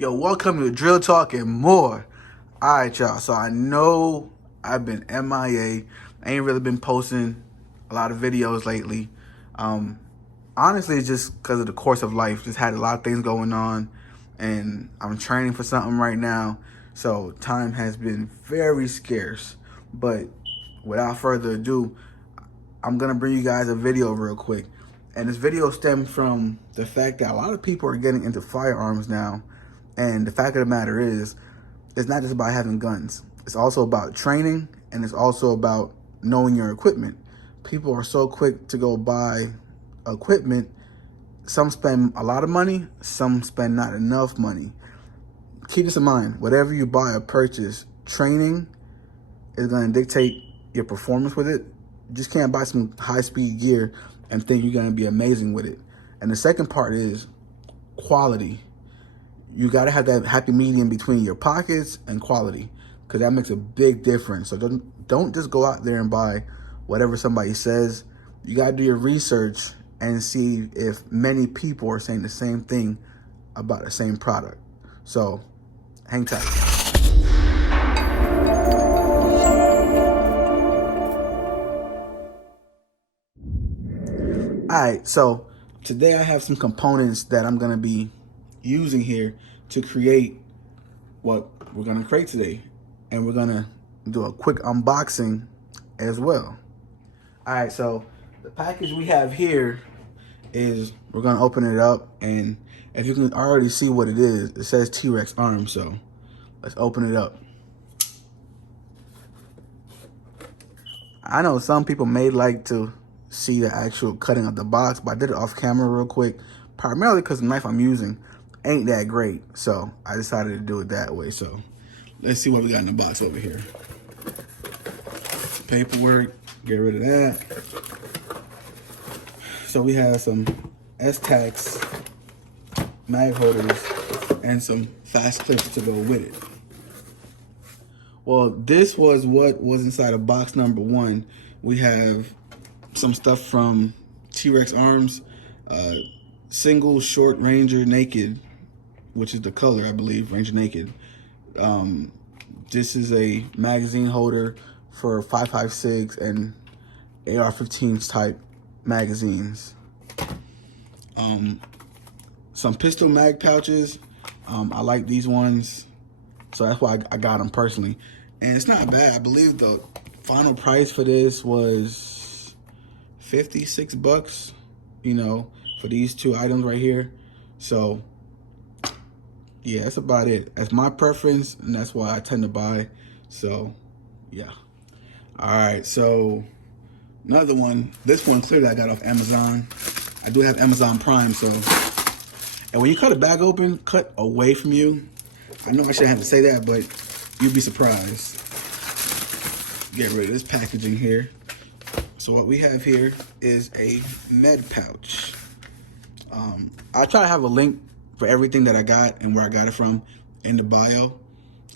Yo, welcome to Drill Talk and more. Alright, y'all. So I know I've been MIA. I ain't really been posting a lot of videos lately. Honestly, it's just because of the course of life. Just had a lot of things going on, and I'm training for something right now. So time has been very scarce. But without further ado, I'm going to bring you guys a video real quick. And this video stems from the fact that a lot of people are getting into firearms now. And the fact of the matter is, it's not just about having guns. It's also about training, and it's also about knowing your equipment. People are so quick to go buy equipment. Some spend a lot of money, some spend not enough money. Keep this in mind. Whatever you buy or purchase, training is going to dictate your performance with it. You just can't buy some high-speed gear and think you're going to be amazing with it. And the second part is quality. You got to have that happy medium between your pockets and quality, because that makes a big difference. So don't just go out there and buy whatever somebody says. You got to do your research and see if many people are saying the same thing about the same product. So hang tight. All right, so today I have some components that I'm going to be using here to create what we're going to create today. And we're going to do a quick unboxing as well. All right, so the package we have here is, we're going to open it up, and if you can already see what it is, it says T-Rex arm, so let's open it up. I know some people may like to see the actual cutting of the box, but I did it off camera real quick, primarily because the knife I'm using ain't that great, so I decided to do it that way. So let's see what we got in the box over here. Paperwork, get rid of that. So we have some S-Tax mag holders and some fast clips to go with it. Well, this was what was inside of box number one. We have some stuff from T-Rex Arms, single short Ranger Naked, which is the color, I believe, Ranger Naked. This is a magazine holder for 5.56 and AR-15s type magazines. Some pistol mag pouches. I like these ones, so that's why I got them personally. And it's not bad. I believe the final price for this was 56 bucks, you know, for these two items right here. So yeah, that's about it. That's my preference, and that's why I tend to buy. So yeah. All right, so another one. This one clearly I got off Amazon. I do have Amazon Prime, so. And when you cut a bag open, cut away from you. I know I shouldn't have to say that, but you'd be surprised. Get rid of this packaging here. So what we have here is a med pouch. I'll try to have a link for everything that I got and where I got it from in the bio,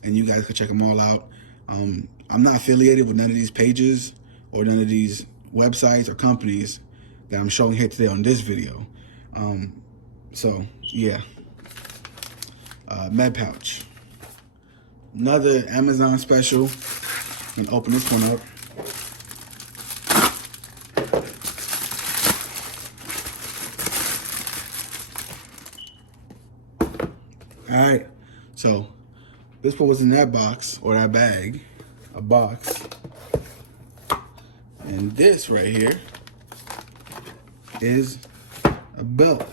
and you guys can check them all out. I'm not affiliated with none of these pages or none of these websites or companies that I'm showing here today on this video. So yeah, med pouch. Another Amazon special. I'm gonna open this one up. All right, so this one was in that box, or that bag, a box. And this right here is a belt.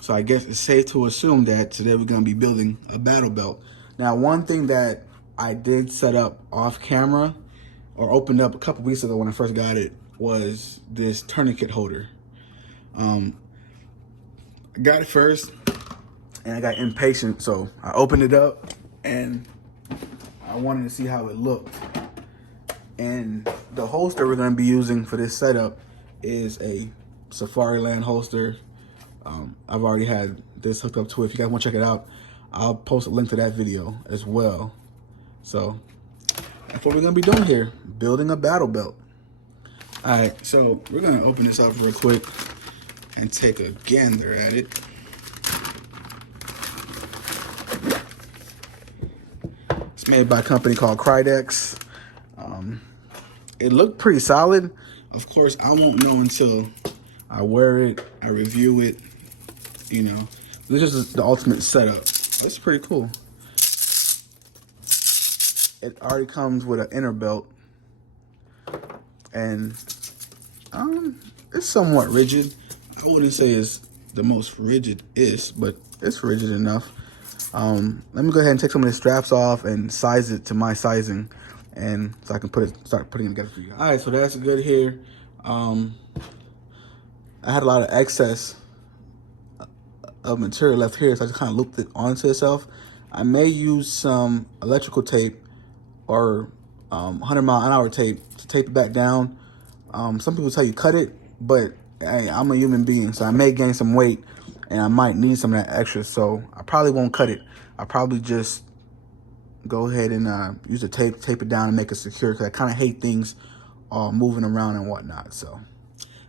So I guess it's safe to assume that today we're gonna be building a battle belt. Now, one thing that I did set up off camera, or opened up a couple weeks ago when I first got it, was this tourniquet holder. I got it first, and I got impatient, so I opened it up, and I wanted to see how it looked. And the holster we're gonna be using for this setup is a Safariland holster. I've already had this hooked up to it. If you guys want to check it out, I'll post a link to that video as well. So that's what we're gonna be doing here, building a battle belt. All right, so we're gonna open this up real quick and take a gander at it. made by a company called Krydex. It looked pretty solid. Of course, I won't know until I wear it, I review it, you know. This is the ultimate setup. It's pretty cool. It already comes with an inner belt, and it's somewhat rigid. I wouldn't say it's the most rigid-ist, but it's rigid enough. Let me go ahead and take some of the straps off and size it to my sizing, and so I can start putting it together for you. All right, so that's good here. I had a lot of excess of material left here, so I just kind of looped it onto itself. I may use some electrical tape or 100-mile-an-hour tape to tape it back down. Some people tell you cut it, but hey, I'm a human being, so I may gain some weight and I might need some of that extra, so I probably won't cut it. I'll probably just go ahead and use the tape it down and make it secure, because I kind of hate things moving around and whatnot. So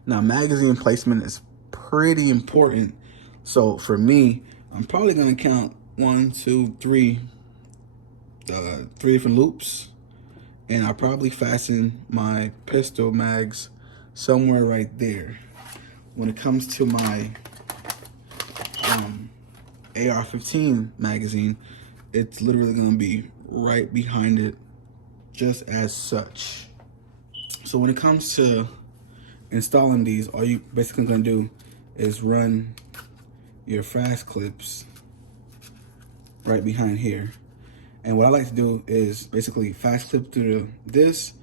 now, magazine placement is pretty important. So for me, I'm probably gonna count 1, 2, 3, 3 different loops, and I'll probably fasten my pistol mags somewhere right there. When it comes to my AR-15 magazine, it's literally gonna be right behind it, just as such. So when it comes to installing these, all you basically gonna do is run your fast clips right behind here. And what I like to do is basically fast clip through this.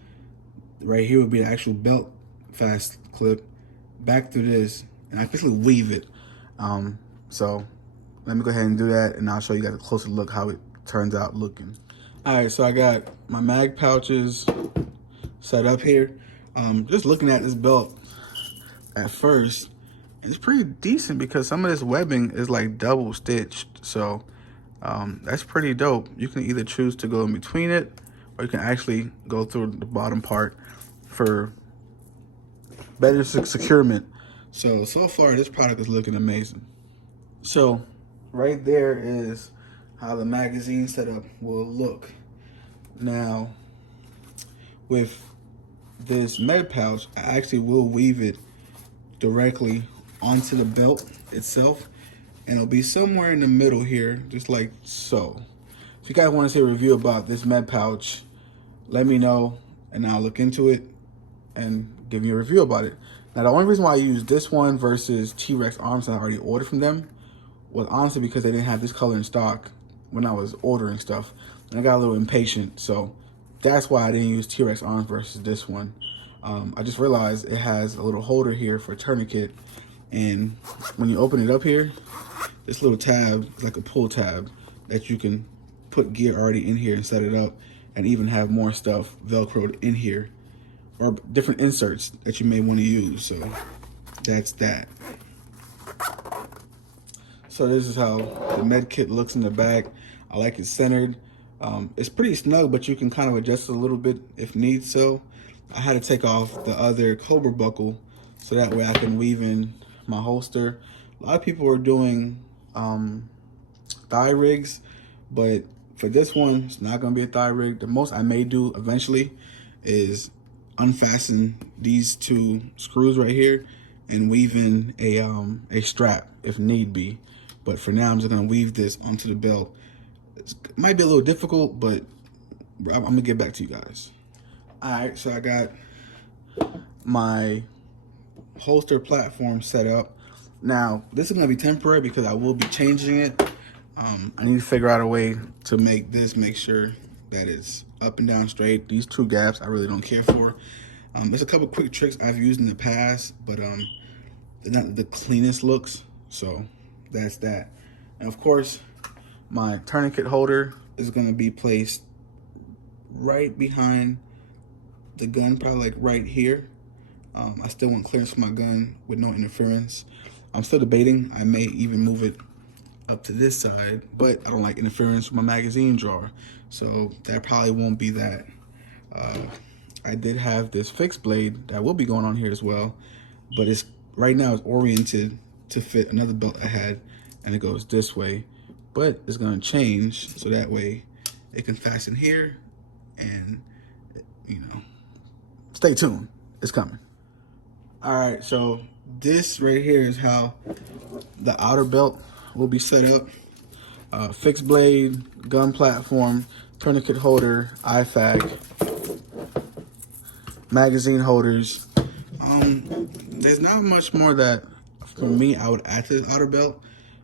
Right here would be the actual belt fast clip, back through this, and I basically weave it. So let me go ahead and do that, and I'll show you guys a closer look how it turns out looking. All right, so I got my mag pouches set up here. Just looking at this belt at first, it's pretty decent because some of this webbing is like double stitched. So that's pretty dope. You can either choose to go in between it, or you can actually go through the bottom part for better securement. So far this product is looking amazing. So right there is how the magazine setup will look. Now, with this med pouch, I actually will weave it directly onto the belt itself, and it'll be somewhere in the middle here, just like so. If you guys want to see a review about this med pouch, let me know, and I'll look into it and give you a review about it. Now, the only reason why I used this one versus T-Rex arms that I already ordered from them was honestly because they didn't have this color in stock when I was ordering stuff, and I got a little impatient, so that's why I didn't use T-Rex arms versus this one. I just realized it has a little holder here for a tourniquet, and when you open it up here, this little tab is like a pull tab that you can put gear already in here and set it up, and even have more stuff velcroed in here, or different inserts that you may want to use. So that's that. So this is how the med kit looks in the back. I like it centered. It's pretty snug, but you can kind of adjust it a little bit if need so. I had to take off the other Cobra buckle so that way I can weave in my holster. A lot of people are doing thigh rigs, but for this one, it's not gonna be a thigh rig. The most I may do eventually is unfasten these 2 screws right here and weave in a strap if need be. But for now, I'm just gonna weave this onto the belt. It might be a little difficult, but I'm gonna get back to you guys. All right, so I got my holster platform set up. Now, this is gonna be temporary because I will be changing it. I need to figure out a way to make sure that it's up and down straight. These 2 gaps I really don't care for. There's a couple quick tricks I've used in the past, but they're not the cleanest looks, so that's that. And of course, my tourniquet holder is gonna be placed right behind the gun, probably like right here. I still want clearance for my gun with no interference. I'm still debating. I may even move it up to this side, but I don't like interference with my magazine drawer, so that probably won't be that. I did have this fixed blade that will be going on here as well, but it's right now it's oriented to fit another belt I had, and it goes this way, but it's gonna change so that way it can fasten here, and you know, stay tuned, it's coming. All right, so this right here is how the outer belt will be set up. Fixed blade, gun platform, tourniquet holder, IFAC, magazine holders. There's not much more that, for me, I would add to this outer belt.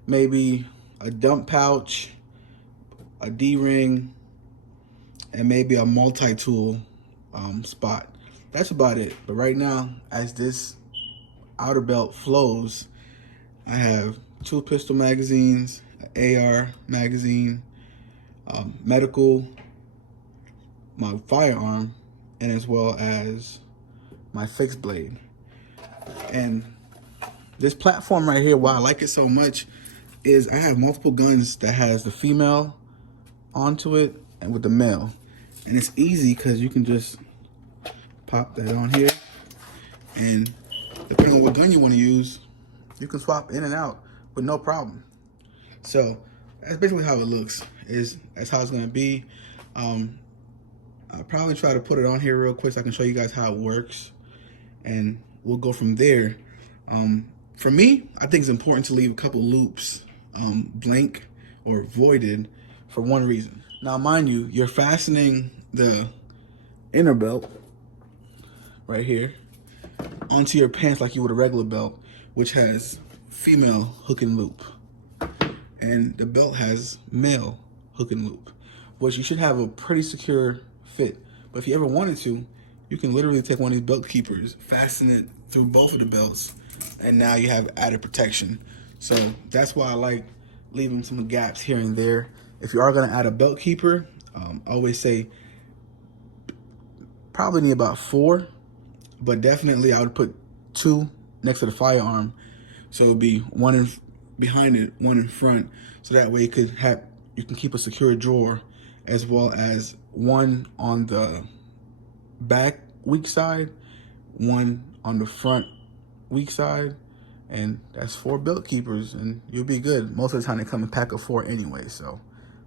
Maybe a dump pouch, a D-ring, and maybe a multi-tool spot. That's about it. But right now, as this outer belt flows, I have 2 pistol magazines, an AR magazine, medical, my firearm, and as well as my fixed blade. And this platform right here, why I like it so much is I have multiple guns that has the female onto it and with the male. And it's easy because you can just pop that on here, and depending on what gun you want to use, you can swap in and out with no problem. So that's basically how it looks. That's how it's gonna be. I'll probably try to put it on here real quick so I can show you guys how it works, and we'll go from there. For me, I think it's important to leave a couple loops blank or voided for one reason. Now, mind you, you're fastening the inner belt right here onto your pants like you would a regular belt, which has female hook and loop, and the belt has male hook and loop, which you should have a pretty secure fit. But if you ever wanted to, you can literally take one of these belt keepers, fasten it through both of the belts, and now you have added protection. So that's why I like leaving some gaps here and there. If you are gonna add a belt keeper, I always say probably need about 4, but definitely I would put 2 next to the firearm. So it would be 1 behind it, 1 in front. So that way you can keep a secure drawer, as well as 1 on the back weak side, 1 on the front weak side, and that's 4 belt keepers, and you'll be good. Most of the time they come in a pack of 4 anyway, so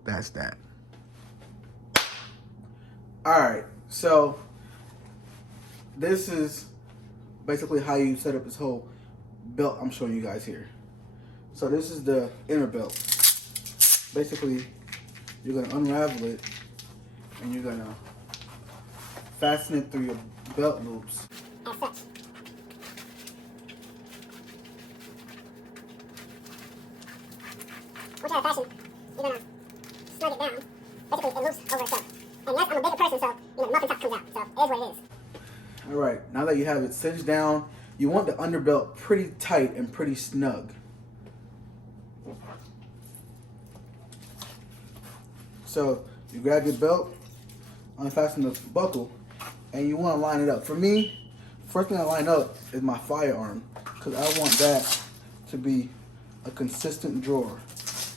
that's that. All right, so this is basically how you set up this whole belt I'm showing you guys here. So this is the inner belt. Basically, you're gonna unravel it, and you're gonna fasten it through your belt loops as such. Once you have it fastened, you're gonna snug it down. Basically, it loops over itself. And yes, I'm a bigger person, so the muffin top comes out. So it is what it is. All right, now that you have it cinched down, you want the underbelt pretty tight and pretty snug. So you grab your belt, unfasten the buckle, and you want to line it up. For me, first thing I line up is my firearm, because I want that to be a consistent drawer.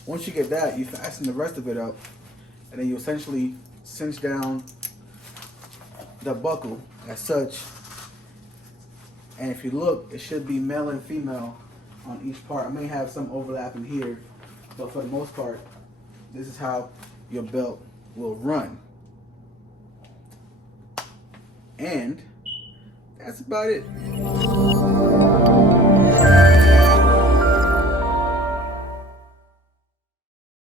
Once you get that, you fasten the rest of it up, and then you essentially cinch down the buckle as such. And if you look, it should be male and female on each part. I may have some overlap in here, but for the most part, this is how your belt will run. And that's about it.